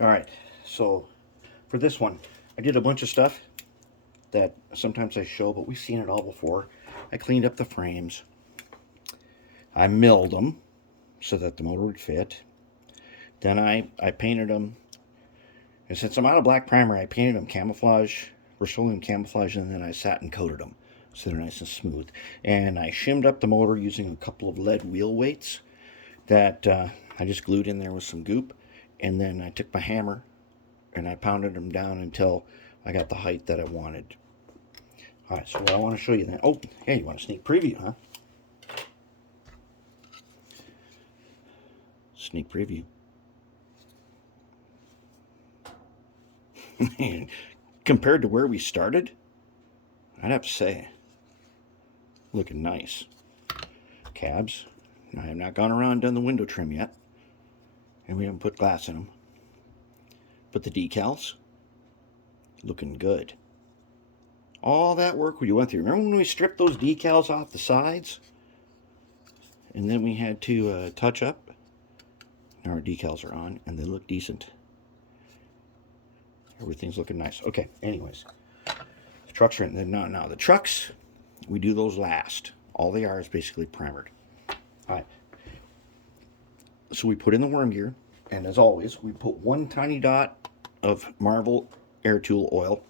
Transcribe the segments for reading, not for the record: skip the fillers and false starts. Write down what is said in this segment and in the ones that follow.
All right, so for this one, I did a bunch of stuff that sometimes I show, but we've seen it all before. I cleaned up the frames. I milled them so that the motor would fit. Then I painted them. And since I'm out of black primer, I painted them camouflage, Rust-Oleum camouflage, and then I satin coated them so they're nice and smooth. And I shimmed up the motor using a couple of lead wheel weights that I just glued in there with some goop. And then I took my hammer and I pounded them down until I got the height that I wanted. All right, so what I want to show you then. Oh, hey, you want a sneak preview, huh? Sneak preview. Man, compared to where we started, I'd have to say, looking nice. Cabs. I have not gone around and done the window trim yet, and we haven't put glass in them. But the decals, looking good. All that work we went through. Remember when we stripped those decals off the sides? And then we had to touch up. Now our decals are on, and they look decent. Everything's looking nice. Okay, anyways. The trucks are in. Now the trucks, we do those last. All they are is basically primered. All right. So we put in the worm gear, and as always, we put one tiny dot of Marvel air tool oil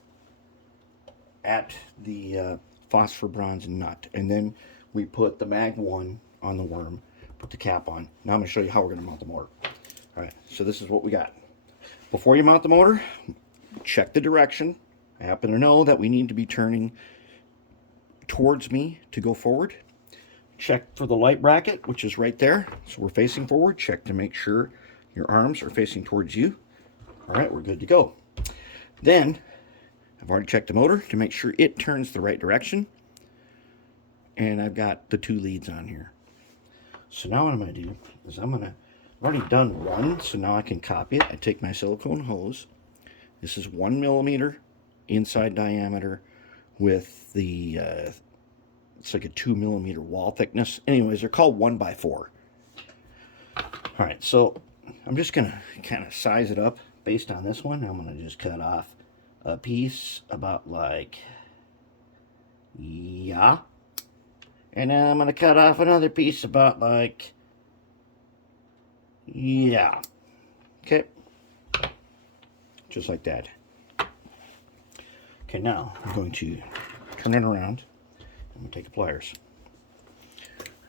at the phosphor bronze nut, and then we put the Mag 1 on the worm, put the cap on. Now I'm going to show you how we're going to mount the motor. All right, so this is what we got. Before you mount the motor, check the direction. I happen to know that we need to be turning towards me to go forward. Check for the light bracket, which is right there. So we're facing forward. Check to make sure your arms are facing towards you. All right, we're good to go. Then, I've already checked the motor to make sure it turns the right direction. And I've got the 2 leads on here. So now what I'm going to do is I've already done one, so now I can copy it. I take my silicone hose. This is 1 millimeter inside diameter with the, it's like a 2 millimeter wall thickness. Anyways, they're called 1x4. All right, so I'm just going to kind of size it up based on this one. I'm going to just cut off a piece about like, yeah. And then I'm going to cut off another piece about like, yeah. Okay. Just like that. Okay, now I'm going to turn it around. I'm going to take the pliers.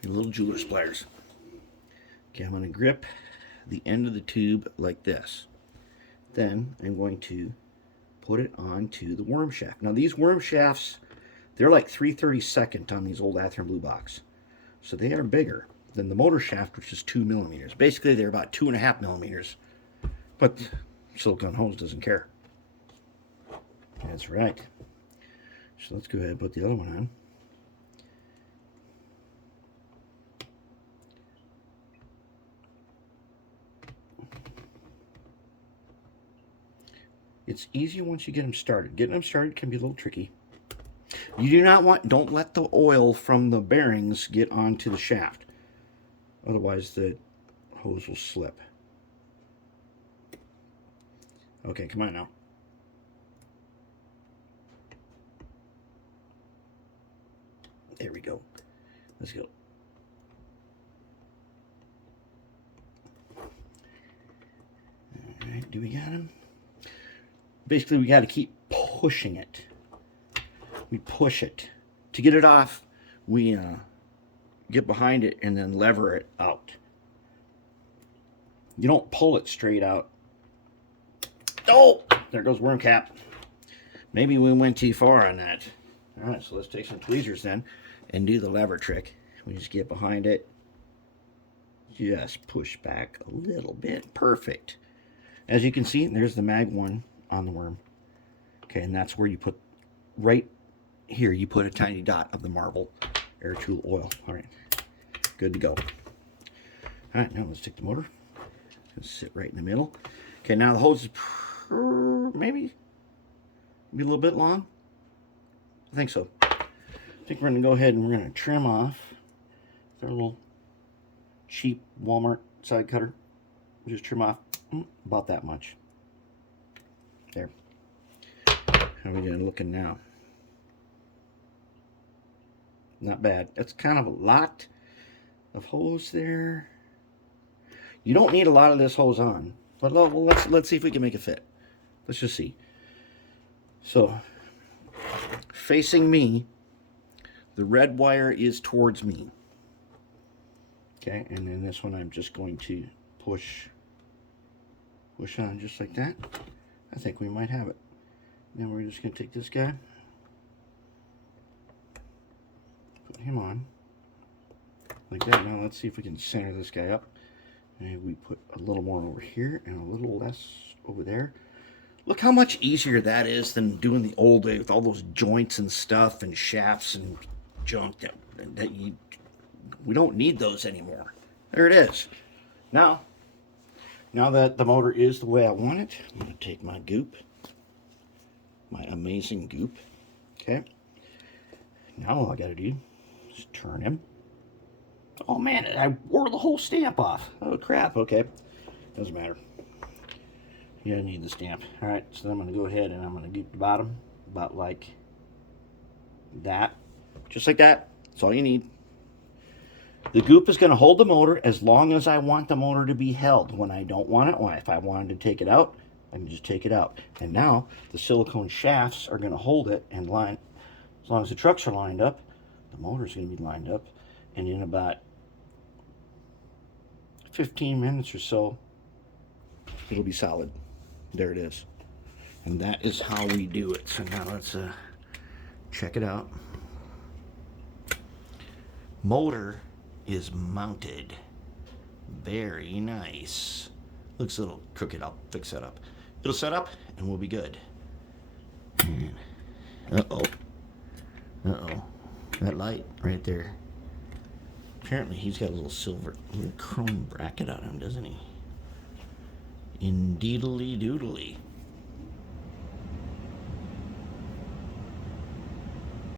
Little jeweler's pliers. Okay, I'm going to grip the end of the tube like this. Then I'm going to put it onto the worm shaft. Now these worm shafts, they're like 3/32 on these old Athearn Blue Box. So they are bigger than the motor shaft, which is 2 millimeters. Basically, they're about 2.5 millimeters. But silicone hose doesn't care. That's right. So let's go ahead and put the other one on. It's easy once you get them started. Getting them started can be a little tricky. You do not want, don't let the oil from the bearings get onto the shaft. Otherwise the hose will slip. Okay, come on now. There we go. Let's go. Alright, do we got him? Basically, we got to keep pushing it. We push it. To get it off, we get behind it and then lever it out. You don't pull it straight out. Oh, there goes worm cap. Maybe we went too far on that. All right, so let's take some tweezers then and do the lever trick. We just get behind it. Just push back a little bit. Perfect. As you can see, there's the Mag 1 on the worm. Okay, and that's where you put, right here, you put a tiny dot of the Marvel air tool oil. All right, good to go. All right, now let's take the motor. It's gonna sit right in the middle. Okay, now the hose is maybe a little bit long. I think so. I think we're gonna go ahead and we're gonna trim off with our little cheap Walmart side cutter. Just trim off about that much. There. How are we looking now? Not bad. That's kind of a lot of hose there. You don't need a lot of this hose on, but let's see if we can make it fit. Let's just see. So, facing me, the red wire is towards me. Okay, and then this one I'm just going to push on just like that. I think we might have it. Then we're just going to take this guy, put him on like that. Now let's see if we can center this guy up. Maybe we put a little more over here and a little less over there. Look how much easier that is than doing the old way with all those joints and stuff and shafts and junk we don't need those anymore. There it is. Now that the motor is the way I want it, I'm going to take my goop, my amazing goop. Okay. Now all I got to do is turn him. Oh man, I wore the whole stamp off. Oh crap. Okay. Doesn't matter. You don't need the stamp. Alright, so then I'm going to go ahead and I'm going to goop the bottom about like that. Just like that. That's all you need. The goop is going to hold the motor as long as I want the motor to be held. When I don't want it, if I wanted to take it out, I can just take it out. And now the silicone shafts are going to hold it and line. As long as the trucks are lined up, the motor is going to be lined up. And in about 15 minutes or so, it'll be solid. There it is. And that is how we do it. So now let's check it out. Motor is mounted. Very nice. Looks a little crooked. I'll fix that up. It'll set up and we'll be good. Uh-oh. Uh-oh. That light right there. Apparently he's got a little chrome bracket on him, doesn't he? Indeedly doodly.